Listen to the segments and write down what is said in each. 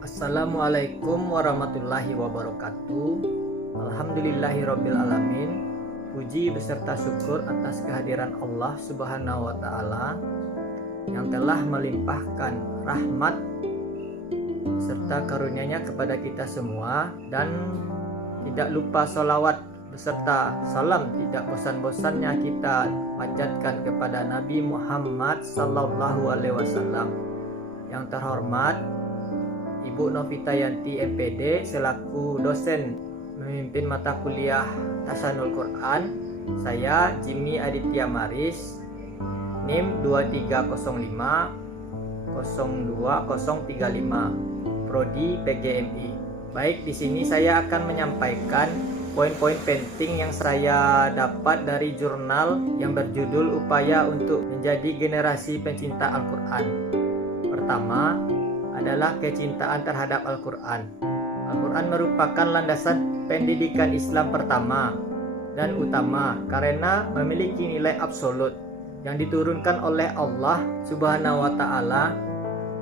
Assalamualaikum warahmatullahi wabarakatuh. Alhamdulillahirabbil alamin. Puji beserta syukur atas kehadiran Allah Subhanahu wa taala yang telah melimpahkan rahmat serta karunia-Nya kepada kita semua, dan tidak lupa salawat beserta salam tidak bosan-bosannya kita panjatkan kepada Nabi Muhammad sallallahu alaihi wasallam. Yang terhormat Ibu Novita Yanti MPD selaku dosen memimpin mata kuliah Tasanul Quran. Saya Jimmy Aditya Maris, NIM 2305 02035, Prodi PGMI. Baik, di sini saya akan menyampaikan poin-poin penting yang saya dapat dari jurnal yang berjudul Upaya untuk Menjadi Generasi Pencinta Al-Quran. Pertama adalah kecintaan terhadap Al-Quran. Al-Quran merupakan landasan pendidikan Islam pertama dan utama karena memiliki nilai absolut yang diturunkan oleh Allah Subhanahu wa taala.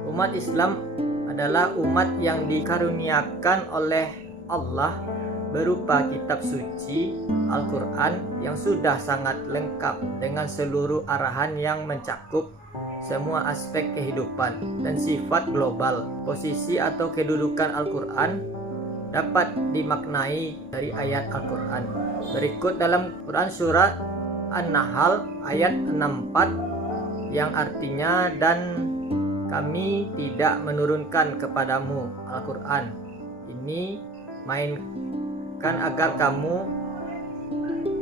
Umat Islam adalah umat yang dikaruniakan oleh Allah berupa kitab suci Al-Quran yang sudah sangat lengkap dengan seluruh arahan yang mencakup semua aspek kehidupan dan sifat global. Posisi atau kedudukan Al-Quran dapat dimaknai dari ayat Al-Quran berikut dalam Quran surat An-Nahl ayat 64 yang artinya, dan kami tidak menurunkan kepadamu Al-Quran ini mainkan agar kamu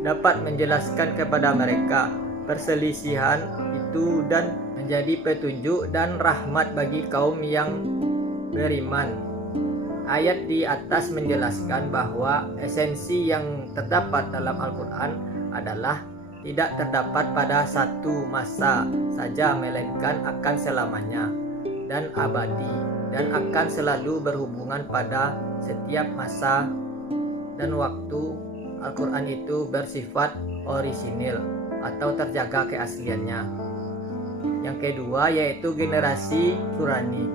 dapat menjelaskan kepada mereka perselisihan itu dan menjadi petunjuk dan rahmat bagi kaum yang beriman. Ayat di atas menjelaskan bahwa esensi yang terdapat dalam Al-Quran adalah tidak terdapat pada satu masa saja, melainkan akan selamanya dan abadi, dan akan selalu berhubungan pada setiap masa dan waktu. Al-Quran itu bersifat orisinil atau terjaga keasliannya. Yang kedua yaitu generasi Qurani.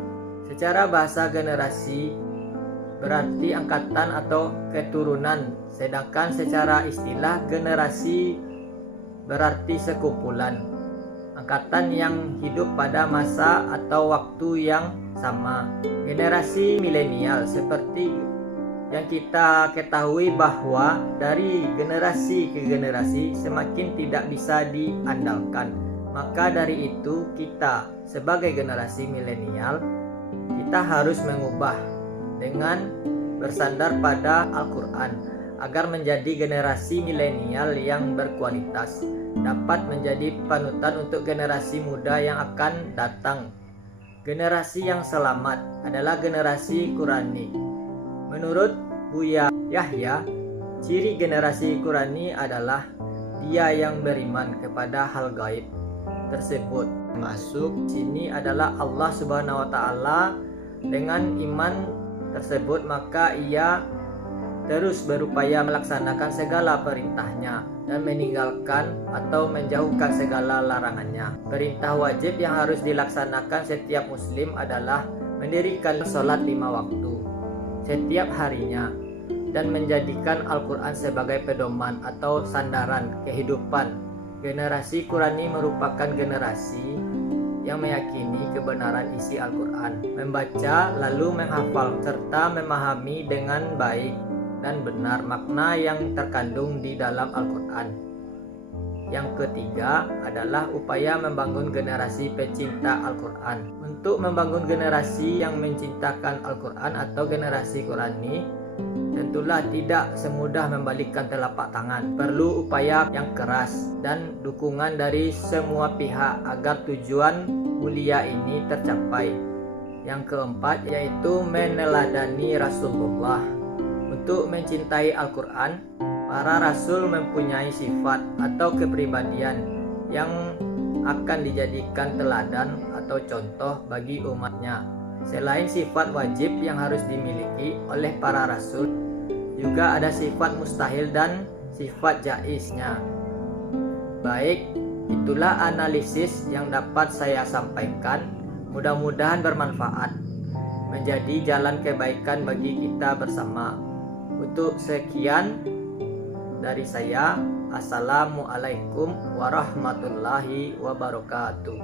Secara bahasa generasi berarti angkatan atau keturunan, sedangkan secara istilah generasi berarti sekumpulan angkatan yang hidup pada masa atau waktu yang sama. Generasi milenial seperti yang kita ketahui bahwa dari generasi ke generasi semakin tidak bisa diandalkan. Maka dari itu kita sebagai generasi milenial kita harus mengubah dengan bersandar pada Al-Quran agar menjadi generasi milenial yang berkualitas, dapat menjadi panutan untuk generasi muda yang akan datang. Generasi yang selamat adalah generasi Qurani. Menurut Buya Yahya, ciri generasi Qurani adalah dia yang beriman kepada hal gaib tersebut. Masuk sini adalah Allah Subhanahu wa taala. Dengan iman tersebut maka ia terus berupaya melaksanakan segala perintahnya dan meninggalkan atau menjauhkan segala larangannya. Perintah wajib yang harus dilaksanakan setiap muslim adalah mendirikan sholat 5 waktu setiap harinya dan menjadikan Al-Quran sebagai pedoman atau sandaran kehidupan. Generasi Qurani merupakan generasi yang meyakini kebenaran isi Al-Quran, membaca lalu menghafal serta memahami dengan baik dan benar makna yang terkandung di dalam Al-Quran. Yang ketiga adalah upaya membangun generasi pecinta Al-Quran. Untuk membangun generasi yang mencintakan Al-Quran atau generasi Qurani, tentulah tidak semudah membalikkan telapak tangan. Perlu upaya yang keras dan dukungan dari semua pihak agar tujuan mulia ini tercapai. Yang keempat yaitu meneladani Rasulullah. Untuk mencintai Al-Quran, para rasul mempunyai sifat atau kepribadian yang akan dijadikan teladan atau contoh bagi umatnya. Selain sifat wajib yang harus dimiliki oleh para rasul, juga ada sifat mustahil dan sifat jaiznya. Baik, itulah analisis yang dapat saya sampaikan. Mudah-mudahan bermanfaat. menjadi jalan kebaikan bagi kita bersama. Untuk sekian dari saya, Assalamualaikum warahmatullahi wabarakatuh.